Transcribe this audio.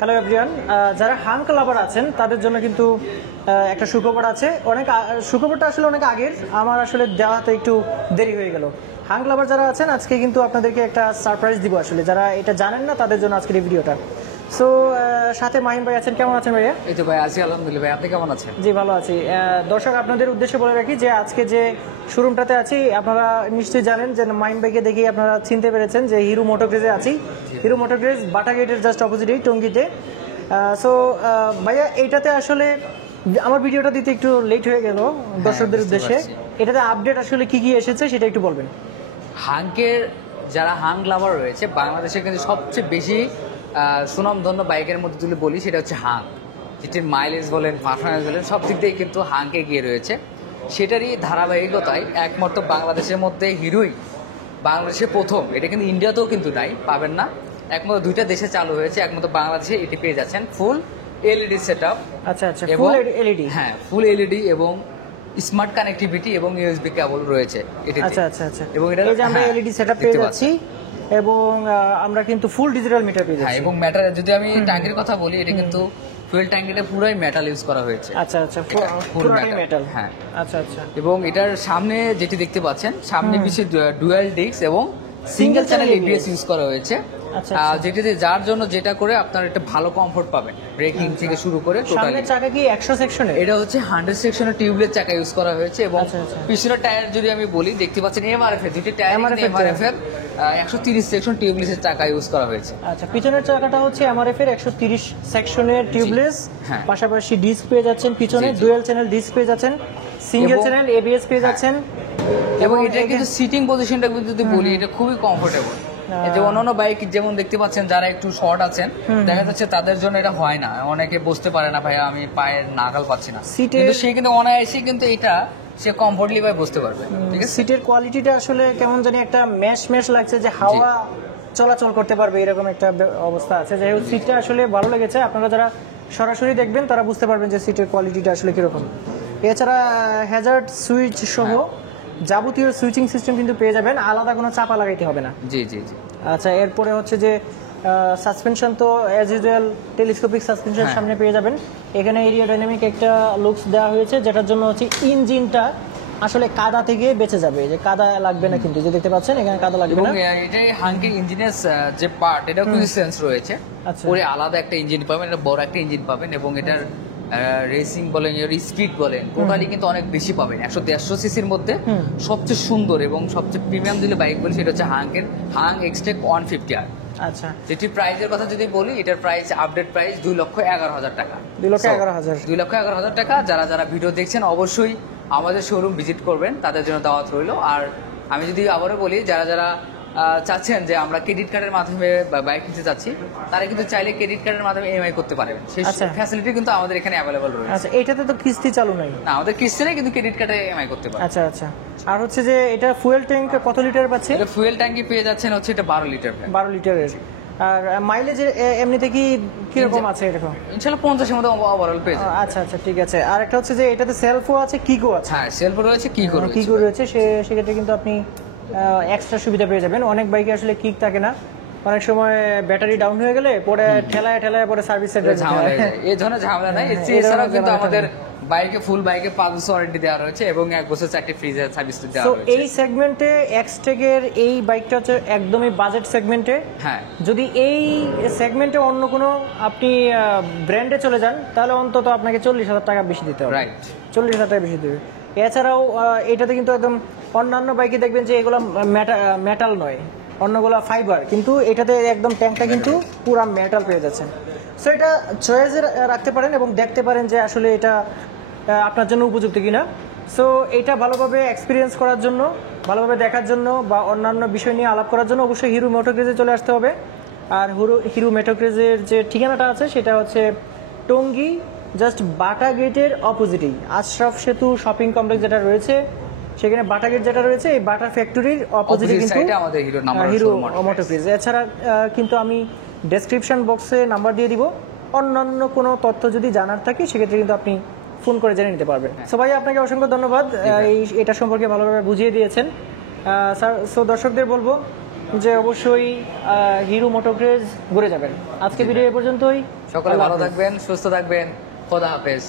Hello everyone, যারা hunk লাভার আছেন তাদের জন্য কিন্তু একটা সুখবর আছে। সুখবরটা আসলে অনেক আগের, আমার আসলে দেওয়াতে একটু দেরি হয়ে গেল। হাঙ্ক লাভার যারা আছেন আজকে কিন্তু আপনাদেরকে একটা সারপ্রাইজ দিব। আসলে যারা এটা জানেন না তাদের জন্য আজকের এই ভিডিওটা। সো সাথে মাহিম ভাই আছেন, কেমন আছেন ভাইয়া? এই তো ভাই আছি আলহামদুলিল্লাহ। ভাই আপনি কেমন আছেন? জি ভালো আছি। দর্শক আপনাদের উদ্দেশ্যে বলে রাখি যে আজকে যে শোরুমটাতে আছি আপনারা নিশ্চয়ই জানেন যে মাহিম ভাইকে দেখেই আপনারা চিনতে পেরেছেন যে হিরো মোটোক্রেজে আছি। হিরো মোটোক্রেজ বাটা গেটের জাস্ট অপোজিটেই টঙ্গিতে। সো ভাইয়া এইটাতে আসলে আমার ভিডিওটা দিতে একটু লেট হয়ে গেল দর্শকদের উদ্দেশ্যে। এটাতে আপডেট আসলে কি কি এসেছে সেটা একটু বলবেন। হাঙ্কের যারা হাঙ্ক লাভার রয়েছে বাংলাদেশে কিন্তু সবচেয়ে বেশি সুনামধন্য বাইকের মধ্যে যদি বলি সেটা হচ্ছে হাঙ্ক। যেটির মাইলেজ বলেন, পারফরমেন্স বলেন, সব দিক দিয়ে কিন্তু হাঙ্ক এগিয়ে রয়েছে। সেটারই ধারাবাহিকতায় একমাত্র বাংলাদেশের মধ্যে হিরোই বাংলাদেশে প্রথম। এটা কিন্তু ইন্ডিয়াতেও কিন্তু নাই, পাবেন না। একমাত্র দুইটা দেশে চালু হয়েছে, একমাত্র বাংলাদেশে এটি পেয়ে যাচ্ছেন ফুল এলইডি সেট আপ। আচ্ছা আচ্ছা, ফুল এলইডি। হ্যাঁ, ফুল এলইডি এবং স্মার্ট কানেক্টিভিটি এবং ইউএসবি কেবল রয়েছে এটিতে। আচ্ছা আচ্ছা আচ্ছা, এবং এটা এই যে আমরা এলইডি সেটআপ পেয়ে যাচ্ছি এবং আমরা কিন্তু ফুল ডিজিটাল মিটার পেয়ে যাচ্ছি। হ্যাঁ, এবং মেটাল, যদি আমি ট্যাঙ্কির কথা বলি, এটা কিন্তু ফুয়েল ট্যাঙ্কিটা পুরোই মেটাল ইউজ করা হয়েছে। আচ্ছা আচ্ছা, ফুল মেটাল। হ্যাঁ, আচ্ছা আচ্ছা। এবং এটার সামনে যেটি দেখতে পাচ্ছেন, সামনে পিছে ডুয়াল ডিস্ক এবং সিঙ্গেল চ্যানেল এবিএস ইউজ করা হয়েছে। যেটিতে যার জন্য যেটা করে আপনার একটা ভালো কমফোর্ট পাবেন, ব্রেকিং থেকে শুরু করে টোটালি। সামনের চাকা কি 100 সেকশনে? এটা হচ্ছে 100 সেকশনের টিউবলেস চাকা ইউজ করা হয়েছে। এবং পিছনের টায়ার যদি আমি বলি, দেখতে পাচ্ছেন এমআরএফ এর দুটি টায়ার, এমআরএফ এর 130 সেকশন টিউবলেসের চাকা ইউজ করা হয়েছে। আচ্ছা, পিছনের চাকাটা হচ্ছে এমআরএফ এর 130 সেকশনের টিউবলেস, পাশাপাশি ডিস্ক পেয়ে যাচ্ছেন, পিছনে ডুয়াল চ্যানেল ডিস্ক পেয়ে যাচ্ছেন, সিঙ্গেল চ্যানেল এবিএস পেয়ে যাচ্ছেন। এবং এটা কিন্তু সিটিং পজিশনটা যদি বলি, এটা খুবই কমফোর্টেবল। যে অন্যান্য বাইক যেমন দেখতে পাচ্ছেন যারা একটু শর্ট আছেন, দেখা যাচ্ছে তাদের জন্য এটা হয় না, অনেকে বসতে পারে না, ভাইয়া আমি পায়ের নাগাল পাচ্ছি না, কিন্তু সে কিন্তু অনায়াসে কিন্তু এটা সে কমফোর্টলি ভাবে বসতে পারবে। ঠিক আছে, সিটের কোয়ালিটিটা আসলে কেমন জানি একটা ম্যাশ লাগছে, যে হাওয়া চলাচল করতে পারবে এরকম একটা অবস্থা আছে। যাই হোক, সিটটা আসলে ভালো লেগেছে। আপনারা যারা সরাসরি দেখবেন তারা বুঝতে পারবেন যে সিটের কোয়ালিটিটা আসলে কিরকম। এছাড়া হ্যাজার্ড সুইচ সহ যাবতীয় সুইচিং সিস্টেম কিন্তু পেয়ে যাবেন, আলাদা কোনো চাপা লাগাইতে হবে না। জি জি জি। আচ্ছা, এরপরে হচ্ছে যে সাসপেনশন তো অ্যাজ ইউজুয়াল টেলিস্কোপিক সাসপেনশন সামনে পেয়ে যাবেন। এখানে এরিয়া ডাইনামিক একটা লুকস দেওয়া হয়েছে, যেটার জন্য হচ্ছে ইঞ্জিনটা আসলে কাদা থেকে বেঁচে যাবে, যে কাদা লাগবে না। কিন্তু যে দেখতে পাচ্ছেন এখানে কাদা লাগবে না। এটাই হাঙ্কের ইঞ্জিনের যে পার্ট, এটাও কিন্তু সেন্স রয়েছে। আচ্ছা, পরে আলাদা একটা ইঞ্জিন পাবেন, এটা বড় একটা ইঞ্জিন পাবেন, এবং এটার রেসিং বলেন, স্পিড বলেন, টোটালি কিন্তু অনেক বেশি পাবেন। 100-150 সিসির মধ্যে সবচেয়ে সুন্দর এবং সবচেয়ে প্রিমিয়াম যদি বাইক বলি সেটা হচ্ছে হাঙ্কের হাং এক্সটেক 150R। আচ্ছা, যেটি প্রাইসের কথা যদি বলি, এটার প্রাইস আপডেট প্রাইস 2,11,000 টাকা। 2,11,000 টাকা। যারা যারা ভিডিও দেখছেন অবশ্যই আমাদের শোরুম ভিজিট করবেন, তাদের জন্য দাওয়াত রইল। আর আমি যদি আবারও বলি, যারা যারা চাচ্ছেন যে আমরা ক্রেডিট কার্ডের মাধ্যমে বাইক কিনতে চাচ্ছি, তারা কিন্তু চাইলে ক্রেডিট কার্ডের মাধ্যমে ইএমআই করতে পারবেন। সেই ফ্যাসিলিটি কিন্তু আমাদের এখানে অ্যাভেলেবল রয়েছে। আচ্ছা, এটাতে তো কিস্তি চালু নাই? না, আমাদের কিস্তি নেই, কিন্তু ক্রেডিট কার্ডে ইএমআই করতে পারবেন। আচ্ছা আচ্ছা। আর হচ্ছে যে এটা ফুয়েল ট্যাঙ্ক কত লিটার পাচ্ছে? এটা ফুয়েল ট্যাঙ্কি পেয়ে যাচ্ছেন হচ্ছে এটা 12 লিটার। 12 লিটারের। আর মাইলেজ এমনিতে কি রকম আছে এরকম? ইনশাআল্লাহ 50 এর মধ্যে ওভারঅল পেয়ে যাবেন। আচ্ছা আচ্ছা, ঠিক আছে। আর একটা হচ্ছে যে এটাতে সেলফও আছে, কিকো আছে। হ্যাঁ, সেলফও রয়েছে, কিকো রয়েছে। সেক্ষেত্রে কিন্তু আপনি এক্সট্রা সুবিধা পেয়ে যাবেন। অনেক বাইকে আসলে কিক থাকে না, অনেক সময় ব্যাটারি ডাউন হয়ে গেলে পরে ঠেলায় পরে সার্ভিস সেন্টারে ঝামেলা হয়ে যায়। এই ধরনের ঝামেলা নাই। এছাড়াও কিন্তু আমাদের বাইকে ফুল বাইকে 5 বছর ওয়ারেন্টি দেওয়া রয়েছে এবং 1 বছর 4টি ফ্রিজের সার্ভিস দেওয়া রয়েছে। এই সেগমেন্টে এক্সটেকের এই বাইকটা হচ্ছে একদমই বাজেট সেগমেন্টে। হ্যাঁ, যদি এই সেগমেন্টে অন্য কোনো আপনি ব্র্যান্ডে চলে যান, তাহলে অন্তত আপনাকে 40,000 টাকা বেশি দিতে হবে। রাইট, 40,000 টাকা বেশি দেবে। এছাড়াও এটাতে কিন্তু একদম অন্যান্য বাইকে দেখবেন যে এগুলো মেটাল নয়, অন্যগুলো ফাইবার, কিন্তু এটাতে একদম ট্যাঙ্কটা কিন্তু পুরো মেটাল পেয়ে যাচ্ছেন। সো এটা চয়েসে রাখতে পারেন এবং দেখতে পারেন যে আসলে এটা আপনার জন্য উপযুক্ত কিনা। সো এটা ভালোভাবে এক্সপিরিয়েন্স করার জন্য, ভালোভাবে দেখার জন্য বা অন্যান্য বিষয় নিয়ে আলাপ করার জন্য অবশ্যই হিরো মোটোক্রেজে চলে আসতে হবে। আর হিরো মোটোক্রেজের যে ঠিকানাটা আছে সেটা হচ্ছে টঙ্গী, জাস্ট বাটা গেটের অপোজিটেই আশরাফ সেতু শপিং কমপ্লেক্স যেটা রয়েছে, সেখানে বাটা গেট যেটা রয়েছে, এই বাটা ফ্যাক্টরির অপোজিটে কিন্তু আমাদের হিরো মোটোক্রেজ। এছাড়া কিন্তু আমি ডেসক্রিপশন বক্সে নাম্বার দিয়ে দিব, অন্যান্য কোনো তথ্য যদি জানার থাকে সেক্ষেত্রে কিন্তু আপনি ফোন করে জেনে নিতে পারবেন। সো ভাই, আপনাকে অসংখ্য ধন্যবাদ, এটা সম্পর্কে ভালোভাবে বুঝিয়ে দিয়েছেন স্যার। সো দর্শকদের বলবো যে অবশ্যই হিরো মোটোক্রেজ ঘুরে যাবেন। আজকে ভিডিও এ পর্যন্তই। সকলে আল্লাহ ভালো হাফেজ। থাকবেন, সুস্থ থাকবেন, খোদা হাফেজ।